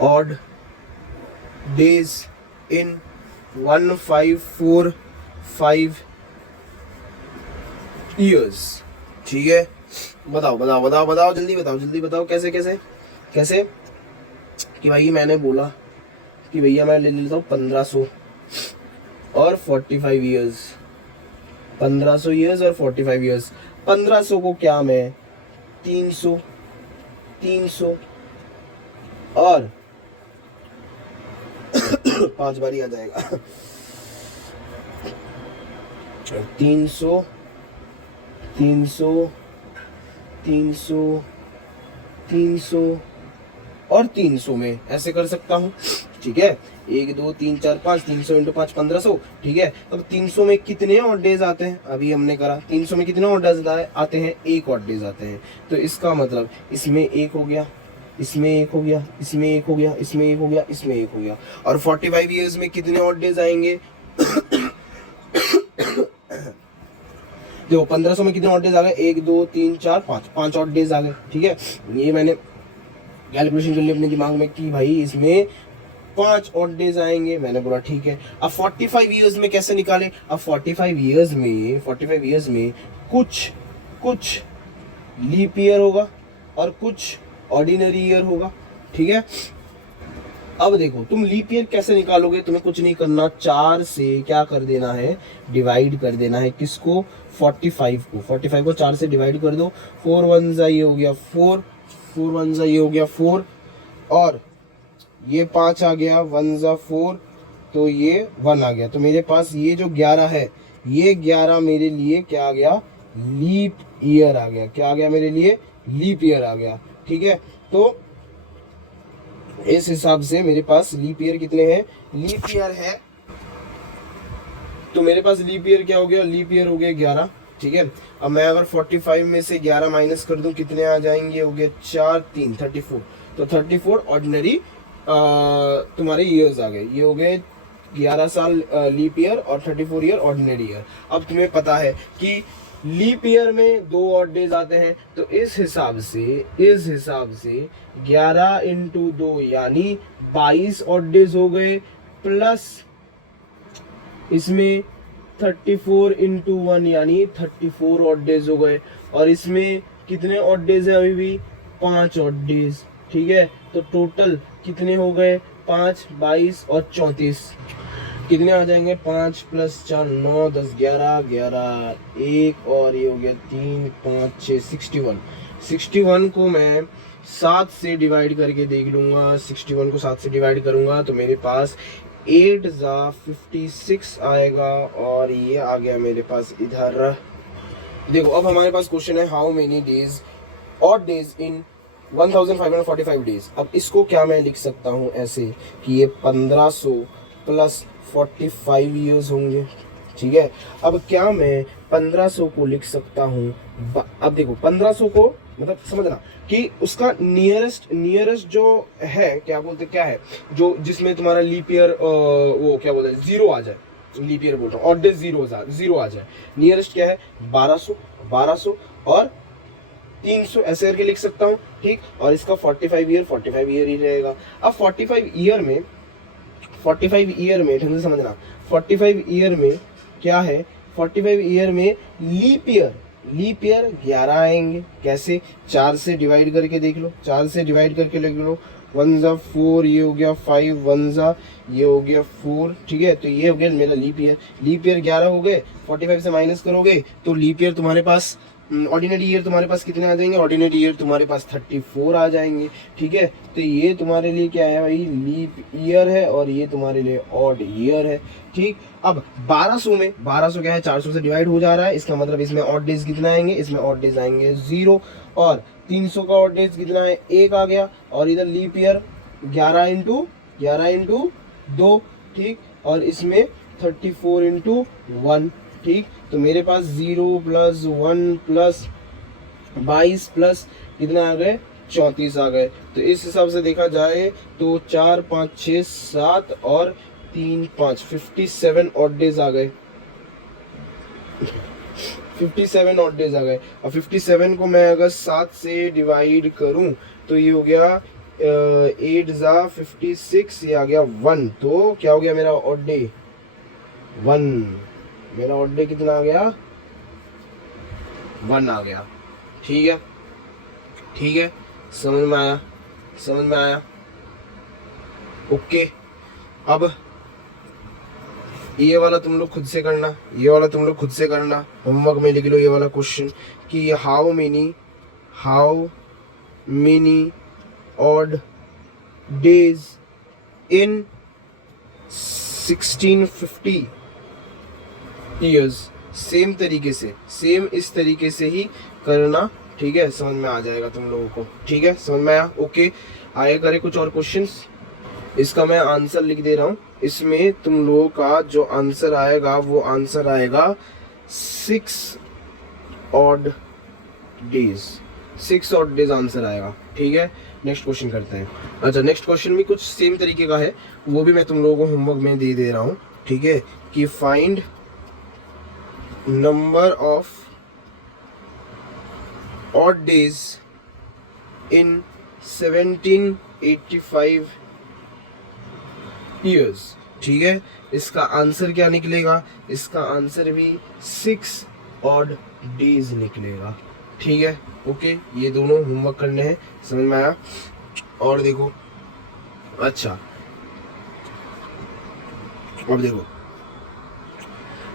odd days in 1545 years. ठीक है, बताओ जल्दी बताओ कैसे कि भाई मैंने बोला कि भैया मैं ले लेता हूँ 1500 और 45 ईयर्स, 1500 ईयर्स और 45 ईयर्स। 1500 को क्या मैं 300 और 5 बार ही आ जाएगा 300 और 300 में ऐसे कर सकता हूँ। ठीक है, 1 2 3 4 5, 300 इंटू 5 1500। ठीक है, अब 300 में कितने ऑड डेज आते हैं? अभी हमने करा 300 में कितने ऑड डेज आते हैं? 1 ऑड डेज आते हैं। तो इसका मतलब इसमें 1 हो गया, इसमें 1 हो गया, इसमें 1 हो गया, इसमें 1 हो गया, इसमें 1 हो गया। और 45 ईयर्स में कितने ऑड डेज आएंगे? देखो 1500 में कितने ऑड डेज आ गए? 1 2 3 4 5 ऑड डेज आ गए। ठीक है, ये मैंने कैलकुलेशन कर ली अपने दिमाग में कि भाई इसमें 5 ऑड डेज आएंगे। मैंने बोला ठीक है। अब 45 ईयर्स में कैसे निकाले? अब 45 ईयर्स में कुछ लीप ईयर होगा और कुछ ऑर्डिनरी ईयर होगा। ठीक है, अब देखो तुम लीप ईयर कैसे निकालोगे? तुम्हें कुछ नहीं करना, 4 से क्या कर देना है? डिवाइड कर देना है। किसको? 45 को 4 से डिवाइड कर दो। 4 1 जा ये हो गया 4, 4 1 जा ये हो गया 4, और ये 5 आ गया, 1 जा 4, तो ये 1 आ गया। तो मेरे पास ये जो 11 है, ये 11 मेरे लिए क्या आ गया? लीप ईयर आ गया। क्या आ गया मेरे लिए? लीप ईयर आ गया। ठीक है, तो इस हिसाब से मेरे पास लीप ईयर कितने हैं? लीप ईयर है, तो मेरे पास लीप ईयर क्या हो गया? लीप ईयर हो गया 11। ठीक है, अब मैं अगर 45 में से 11 माइनस कर दूं, कितने आ जाएंगे? हो गए 4 3 34। तो 34 ऑर्डिनरी तुम्हारे ईयर्स आ गए। ये हो गए 11 साल लीप ईयर और 34 ईयर ऑर्डिनरी ईयर। अब तुम्हें पता है कि लीप ईयर में 2 ऑड डेज आते हैं, तो इस हिसाब से 11 इंटू 2 यानी 22 ऑड डेज हो गए, प्लस इसमें 34 इंटू 1 यानी 34 ऑड डेज हो गए, और इसमें कितने ऑड डेज है? अभी भी 5 ऑड डेज। ठीक है, तो टोटल कितने हो गए? 5 22 और 34 कितने आ जाएंगे? 5 + 4 9 10 11 11 1 और ये हो गया 3 5 6 61 को मैं 7 से डिवाइड करके देख लूंगा। 61 को 7 से डिवाइड करूंगा तो मेरे पास 8 × 56 आएगा, और ये आ गया मेरे पास इधर। देखो अब हमारे पास क्वेश्चन है how many days odd days in 1545 days. अब इसको क्या मैं लिख सकता हूँ ऐसे कि ये 1500 + 45 ईयर्स होंगे। ठीक है, अब क्या मैं 1500 को लिख सकता हूँ? अब देखो 1500 को मतलब समझना कि उसका नियरेस्ट जो है, क्या बोलते क्या है, जो जिसमें तुम्हारा लीप ईयर वो क्या बोलते हैं 0 आ जाए। लीप ईयर बोल रहा हूँ, ऑड डेज 0 आ जाए। नियरेस्ट क्या है? 1200 और 300 ऐसे करके लिख सकता हूँ। ठीक, और इसका 45 ईयर ही रहेगा। अब 45 ईयर में ढंग से समझना, 45 ईयर में क्या है? 45 ईयर में लीप ईयर 11 आएंगे। कैसे? 4 से डिवाइड करके देख लो, 4 से डिवाइड करके लिख लो। 1 × 4 ये हो गया 5, 1 × ये हो गया 4। ठीक है, तो ये हो गया मेरा लीप ईयर 11 हो गए। 45 से माइनस करोगे तो लीप ईयर तुम्हारे पास, ऑर्डिनरी ईयर तुम्हारे पास कितने आ जाएंगे? ऑर्डिनरी ईयर तुम्हारे पास 34 आ जाएंगे। ठीक है, तो ये तुम्हारे लिए क्या है भाई? लीप ईयर है, और ये तुम्हारे लिए ऑड ईयर है। ठीक, अब 1200 क्या है? 400 से डिवाइड हो जा रहा है, इसका मतलब इसमें ऑड डेज कितना आएंगे? इसमें ऑड डेज आएंगे 0, और 300 का ऑड डेज कितना है? 1 आ गया, और इधर लीप ईयर 11 इंटू 2। ठीक, और इसमें 34 इंटू 1। ठीक, तो मेरे पास 0 + 1 + 22 प्लस कितना आ गए? 34 आ गए। तो इस हिसाब से देखा जाए तो 4 5 6 7 और 3 5 57 ऑड डेज आ गए। 57 ऑड डेज आ गए। अब 57 को मैं अगर 7 से डिवाइड करूं तो ये हो गया 8 ज़ा 56, ये आ गया 1। तो क्या हो गया मेरा ऑड डे 1। मेरा ऑड डे कितना आ गया 1 आ गया। ठीक है, ठीक है, समझ में आया, समझ में आया। ओके, अब ये वाला तुम लोग खुद से करना, ये वाला तुम लोग खुद से करना, होमवर्क में लिख लो ये वाला क्वेश्चन कि how many odd days in 1650 years. Same तरीके से, सेम इस तरीके से ही करना। ठीक है, समझ में आ जाएगा तुम लोगों को। ठीक है, समझ में आया। ओके, आगे करें कुछ और क्वेश्चंस। इसका मैं आंसर लिख दे रहा हूँ। इसमें तुम लोगों का जो आंसर आएगा वो आंसर आएगा 6 odd days. 6 odd days answer आएगा। ठीक है, नेक्स्ट क्वेश्चन करते हैं। अच्छा, नेक्स्ट क्वेश्चन भी कुछ सेम तरीके का है, वो भी मैं तुम लोगों को होमवर्क में दे रहा हूँ। ठीक है, कि find number of odd days in 1785 years. ठीक है, इसका आंसर क्या निकलेगा? इसका आंसर भी 6 ऑड डेज निकलेगा। ठीक है, ओके, ये दोनों होमवर्क करने हैं। समझ में आया? और देखो, अच्छा अब देखो,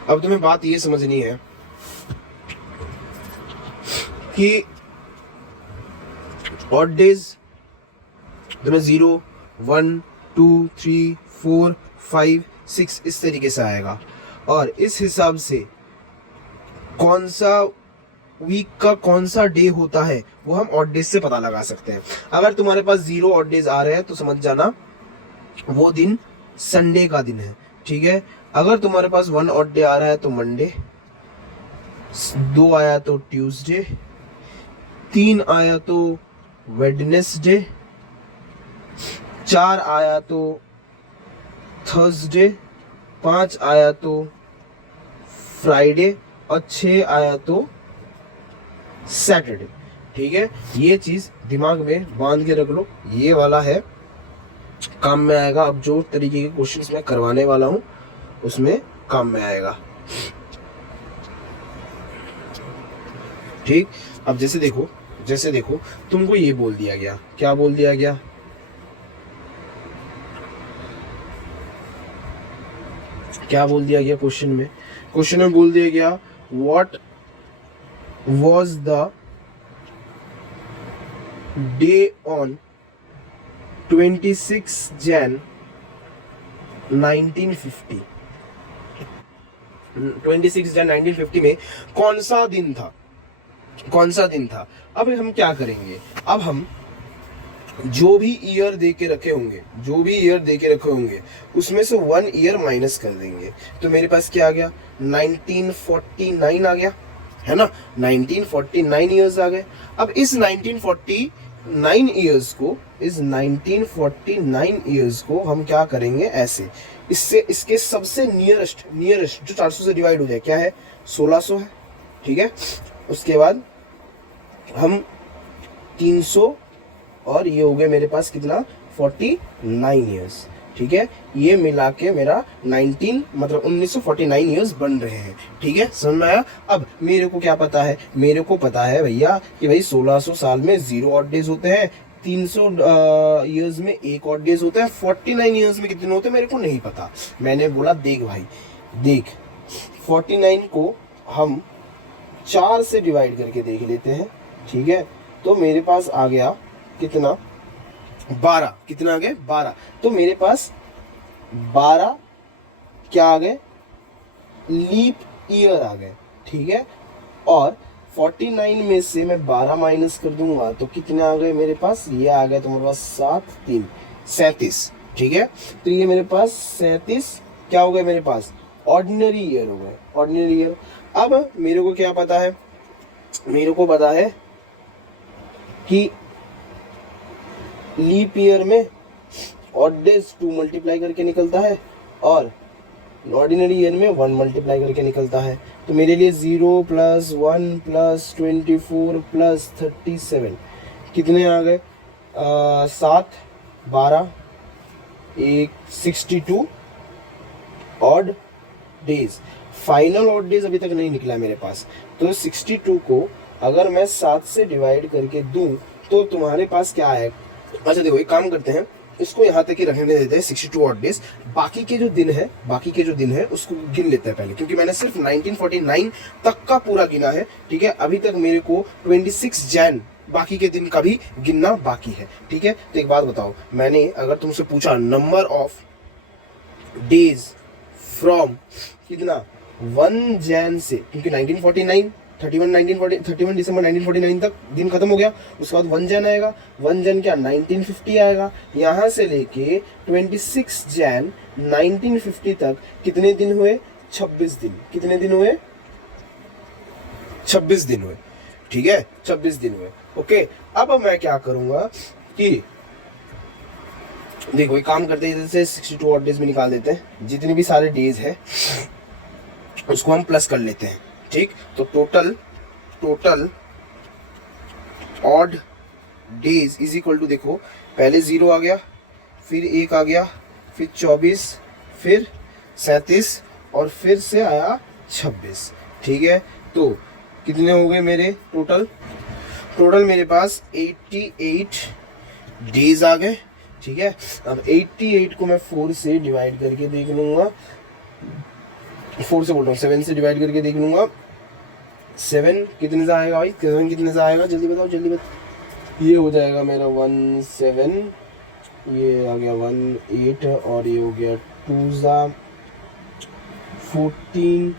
अब तुम्हें बात ये समझनी है कि ऑड डेज तुम्हें 0 1 2 3 4 5 6 इस तरीके से आएगा, और इस हिसाब से कौन सा वीक का कौन सा डे होता है वो हम ऑड डेज से पता लगा सकते हैं। अगर तुम्हारे पास 0 ऑड डेज आ रहे हैं तो समझ जाना वो दिन संडे का दिन है। ठीक है, अगर तुम्हारे पास 1 ऑड डे आ रहा है तो मंडे, 2 आया तो ट्यूसडे, 3 आया तो वेडनेसडे, 4 आया तो थर्सडे, 5 आया तो फ्राइडे और 6 आया तो सैटरडे। ठीक है, ये चीज दिमाग में बांध के रख लो, ये वाला है काम में आएगा। अब जो तरीके के क्वेश्चंस मैं करवाने वाला हूं उसमें काम में आएगा। ठीक, अब जैसे देखो तुमको ये बोल दिया गया, क्या बोल दिया गया? क्या बोल दिया गया क्वेश्चन में? क्वेश्चन में बोल दिया गया what was the day on 26 Jan 1950। 26 Jan 1950 में कौन सा दिन था? कौन सा दिन था? अब हम क्या करेंगे? अब हम जो भी ईयर दे के रखे होंगे उसमें से 1 ईयर माइनस कर देंगे। तो मेरे पास क्या आ गया? 1949 आ गया, है ना? 1949 ईयर्स आ गए। अब इस 1949 ईयर्स को हम क्या करेंगे? ऐसे, इससे इसके सबसे नियरेस्ट जो 400 से डिवाइड हो जाए, क्या है? 1600 है। ठीक है, उसके बाद हम 300 और ये हो गया मेरे पास कितना? 49 ईयर्स। ठीक है, ये मिला के मेरा 1949 ईयर्स बन रहे हैं। ठीक है, समझ में आया? अब मेरे को क्या पता है? मेरे को पता है भैया कि भाई 1600 साल में 0 ऑड डेज होते हैं, 300 ईयर्स में 1 ऑड डेज होता है, 49 ईयर्स में कितने होते हैं मेरे को नहीं पता। मैंने बोला देख भाई देख, 49 को हम 4 से डिवाइड करके देख लेते हैं। ठीक है, तो मेरे पास आ गया कितना? 12। कितना आ गए? 12। तो मेरे पास 12 क्या आ गए? लीप ईयर आ गए। ठीक है, और 49 में से मैं 12 माइनस कर दूंगा तो कितने आ गए मेरे पास? ये आ गया तुम्हारे पास 7 3 37। ठीक है, तो ये मेरे पास 37 क्या हो गए मेरे पास? ऑर्डिनरी ईयर हो गए, ऑर्डिनरी ईयर। अब मेरे को क्या पता है? मेरे को पता है कि लीप ईयर में ऑड डेज 2 मल्टीप्लाई करके निकलता है और ऑर्डिनरी ईयर में 1 मल्टीप्लाई करके निकलता है। तो मेरे लिए 0 + 1 + 24 + 37 कितने आ गए? 7, 12, 62 odd days. Final odd days अभी तक नहीं निकला मेरे पास, तो 62 को अगर मैं 7 से डिवाइड करके दूं तो तुम्हारे पास क्या है? अच्छा देखो, एक काम करते हैं, इसको यहाँ तक ही रखने देते हैं 62 ऑड डेज। बाकी के जो दिन है उसको गिन लेते हैं पहले, क्योंकि मैंने सिर्फ 1949 तक का पूरा गिना है। ठीक है, अभी तक मेरे को 26 जैन बाकी के दिन का भी गिनना बाकी है। ठीक है, तो एक बात बताओ, मैंने अगर तुमसे पूछा नंबर ऑफ डेज फ्रॉम कितना 1 जैन से, क्योंकि 1949 31 दिसंबर 1949 तक दिन खत्म हो गया, उसके बाद 1 जैन आएगा। 1 जैन क्या 1950 आएगा। यहाँ से लेके 26 जैन 1950 तक कितने दिन हुए? 26 दिन। कितने दिन हुए? 26 दिन हुए। ठीक है, 26 दिन हुए। ओके, अब मैं क्या करूंगा कि देखो, एक काम करते हैं, इधर से 62 ऑड डेज में निकाल देते हैं, जितने भी सारे डेज है उसको हम प्लस कर लेते हैं। ठीक, तो total odd days is equal to, देखो पहले 0 आ गया, फिर 1 आ गया, फिर 24, फिर 37 और फिर से आया 26। ठीक है, तो कितने हो गए मेरे टोटल मेरे पास 88 डेज आ गए। ठीक है, अब 88 को मैं 4 से डिवाइड करके देख लूंगा, 4 से बोल रहा हूँ, 7 से डिवाइड करके देख लूंगा। 7 कितने से आएगा भाई? 7 कितने से आएगा? जल्दी बताओ। ये हो जाएगा मेरा 1 7, ये आ गया 1 8 और ये हो गया 2 14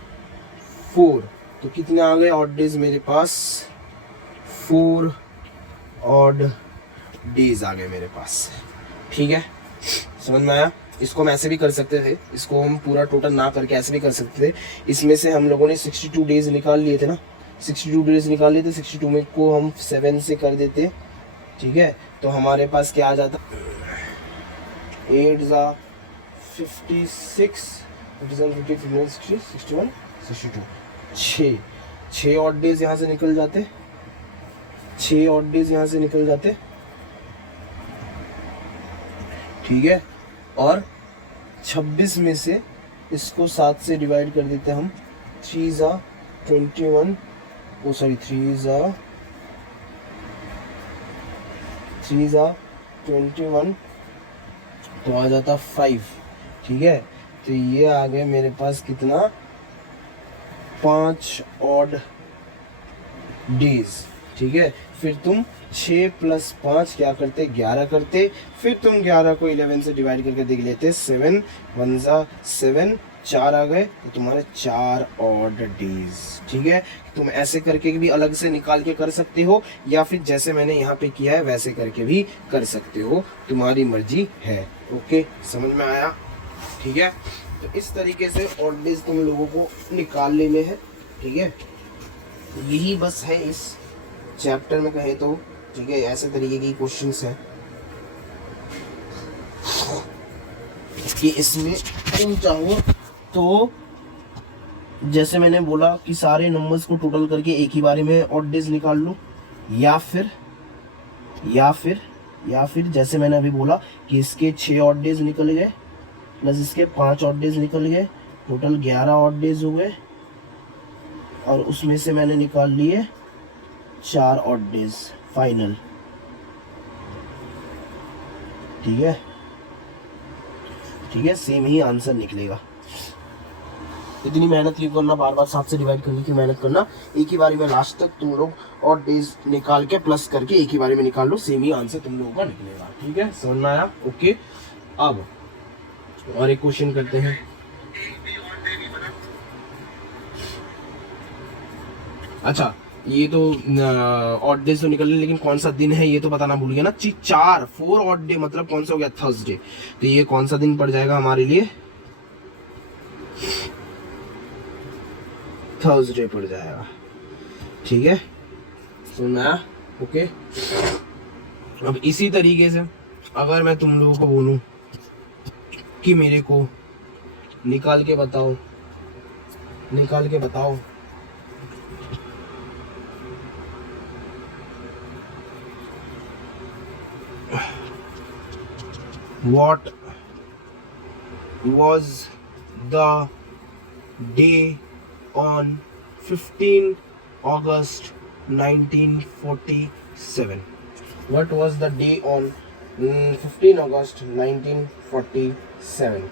4। तो कितने आ गए ऑड डेज मेरे पास? 4 ऑड डेज आ गए मेरे पास। ठीक है, समझ में आया? इसको हम ऐसे भी कर सकते थे, इसको हम पूरा टोटल ना करके ऐसे भी कर सकते थे। इसमें से हम लोगों ने 62 डेज निकाल लिए थे ना, 62 डेज निकाल लिए थे। 62 में को हम 7 से कर देते। ठीक है, तो हमारे पास क्या आ जाता? 8 56, 57 50 61 62, 6 ऑड डेज यहाँ से निकल जाते। 6 ऑड डेज यहाँ से निकल जाते। ठीक है, और 26 में से इसको 7 से डिवाइड कर देते हम। 3 21, 21, तो आ जाता 5। ठीक है, तो ये आ गए मेरे पास कितना? 5 ऑड डेज। ठीक है, फिर तुम 6 + 5 क्या करते? 11 करते। फिर तुम 11 को 11 से डिवाइड करके देख लेते। 7 1 7, 4 आ गए, तो तुम्हारे 4 ऑड डेज। ठीक है, तुम ऐसे करके भी अलग से निकाल के कर सकते हो, या फिर जैसे मैंने यहाँ पे किया है वैसे करके भी कर सकते हो, तुम्हारी मर्जी है। ओके, समझ में आया? ठीक है, तो इस तरीके से ऑड डेज तुम लोगों को निकाल लेने हैं। ठीक है, यही बस है इस चैप्टर में कहे तो। ठीक है, ऐसे तरीके की क्वेश्चंस हैं कि इसमें तुम चाहो तो, जैसे मैंने बोला कि सारे नंबर्स को टोटल करके एक ही बारे में ऑड डेज निकाल लो, या फिर जैसे मैंने अभी बोला कि इसके 6 ऑड डेज निकल गए प्लस इसके 5 ऑड डेज निकल गए, टोटल 11 ऑड डेज हो गए, और उसमें से मैंने निकाल लिए 4 ऑड डेज फाइनल। ठीक है, सेम ही आंसर निकलेगा। इतनी मेहनत क्यों करना, बार बार 7 से डिवाइड करने की मेहनत करना। एक ही बारी में लास्ट तक तुम लोग और डेज निकाल के प्लस करके एक ही बारी में निकाल लो, सेम ही आंसर तुम लोगों का निकलेगा। ठीक है, समझ में आया? ओके, अब और एक क्वेश्चन करते हैं। अच्छा, ये तो ऑड डेज तो निकल रहे, लेकिन कौन सा दिन है ये तो बताना भूल गया ना। 4 ऑड डे मतलब कौन सा हो गया? थर्सडे। तो ये कौन सा दिन पड़ जाएगा हमारे लिए? थर्सडे पड़ जाएगा। ठीक है, सुनना? ओके, अब इसी तरीके से अगर मैं तुम लोगों को बोलूं कि मेरे को निकाल के बताओ, निकाल के बताओ what was the day on 15 August 1947? What was the day on 15 August 1947?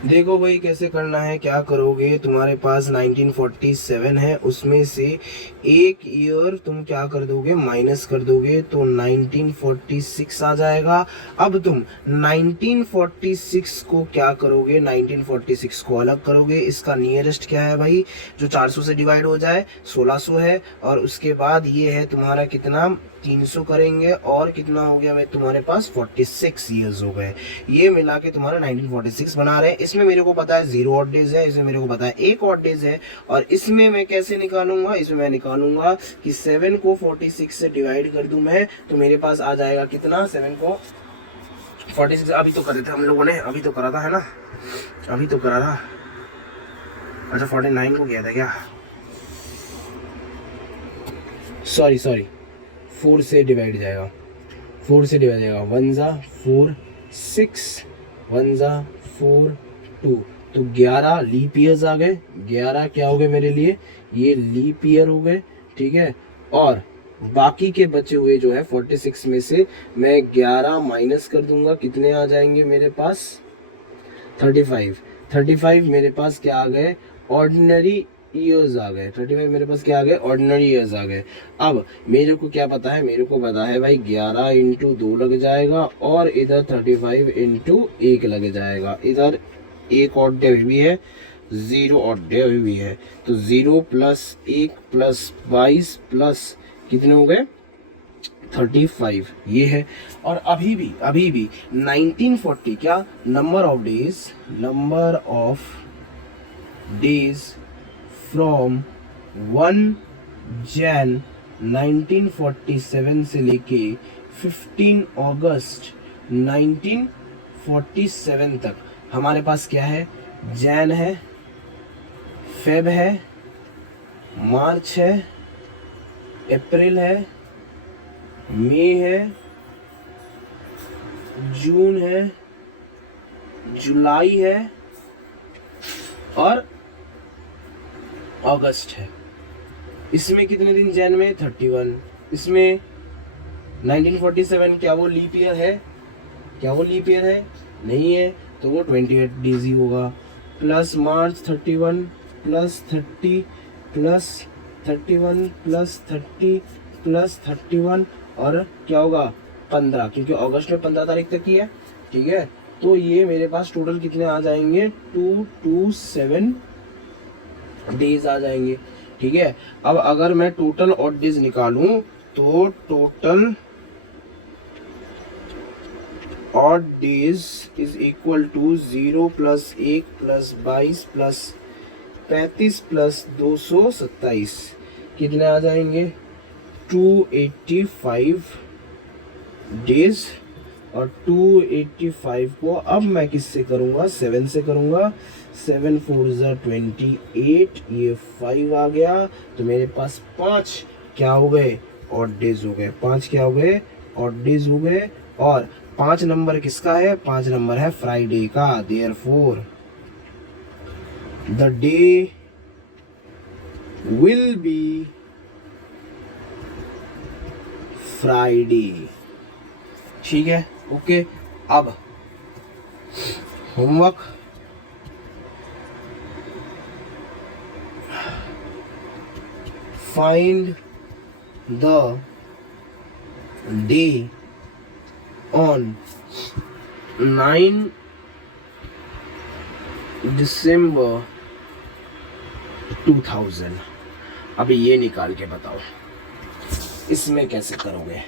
देखो भाई कैसे करना है, क्या करोगे, तुम्हारे पास 1947 है, उसमें से एक ईयर तुम क्या कर दोगे, माइनस कर दोगे, तो 1946 आ जाएगा। अब तुम 1946 को क्या करोगे, 1946 को अलग करोगे, इसका नियरेस्ट क्या है भाई, जो 400 से डिवाइड हो जाए 1600 है, और उसके बाद ये है तुम्हारा कितना 300 करेंगे, और कितना हो गया मैं तुम्हारे पास 46 ईयर्स हो गए। ये मिला के तुम्हारा 1946 बना रहे हैं। इसमें मेरे को पता है 0 ऑड डेज है, इसमें मेरे को पता है 1 ऑड डेज है, और इसमें मैं कैसे निकालूंगा, इसमें मैं निकालूंगा कि 7 को 46 से डिवाइड कर दूं मैं, तो मेरे पास आ जाएगा कितना, 7 को 46 अभी तो करे थे हम लोगों ने, अभी तो करा था है ना, अभी तो करा था, अच्छा 49 को किया था क्या, सॉरी 4 से डिवाइड जाएगा, 4 से डिवाइड जाएगा, 1 जा 4 6 1 जा 4 2, तो 11 लीप ईयर्स आ गए, 11 क्या हो गए मेरे लिए, ये लीप ईयर हो गए, ठीक है। और बाकी के बचे हुए जो है 46 में से मैं 11 माइनस कर दूंगा, कितने आ जाएंगे मेरे पास 35 मेरे पास क्या आ गए, ऑर्डिनरी ईयर्स आ गए, 35 मेरे पास क्या आ गए, ऑर्डिनरी ईयर्स आ गए। अब मेरे को क्या पता है, मेरे को पता है भाई 11 इंटू 2 लग जाएगा, और इधर 35 इंटू 1 लग जाएगा, इधर 1 ऑड डे हुई है, 0 ऑड डे हुई है, तो 0 प्लस 1 प्लस 22 प्लस कितने हो गए 35, ये है। और अभी भी 1940 क्या, number of days from 1 Jan 1947 से लेके 15 अगस्त 1947 तक हमारे पास क्या है, जैन है, फेब है, मार्च है, अप्रैल है, मई है, जून है, जुलाई है, और अगस्त है। इसमें कितने दिन जैन में 31, इसमें 1947 क्या वो लीप ईयर है, नहीं है, तो वो 28 डेज ही होगा, प्लस मार्च 31 प्लस 30 प्लस 31 प्लस 30 प्लस 31, और क्या होगा 15, क्योंकि अगस्त में 15 तारीख तक की है, ठीक है। तो ये मेरे पास टोटल कितने आ जाएंगे, 227 डेज आ जाएंगे, ठीक है। अब अगर मैं टोटल ऑड डेज निकालूं, तो total odd days is equal to 0 plus 1 plus 22 plus 35 plus 227, कितने आ जाएंगे 285 डेज। और 285 को अब मैं किससे करूंगा, 7 से करूंगा, 7 4 28, ये 5 आ गया, तो मेरे पास 5 क्या हो गए, ऑड डेज हो गए, 5 क्या हो गए, ऑड डेज हो गए। और 5 नंबर किसका है, 5 नंबर है फ्राइडे का, therefore the day will be Friday, ठीक है, ओके। अब homework, find the day on 9 दिसंबर 2000। अब ये निकाल के बताओ इसमें कैसे करोगे।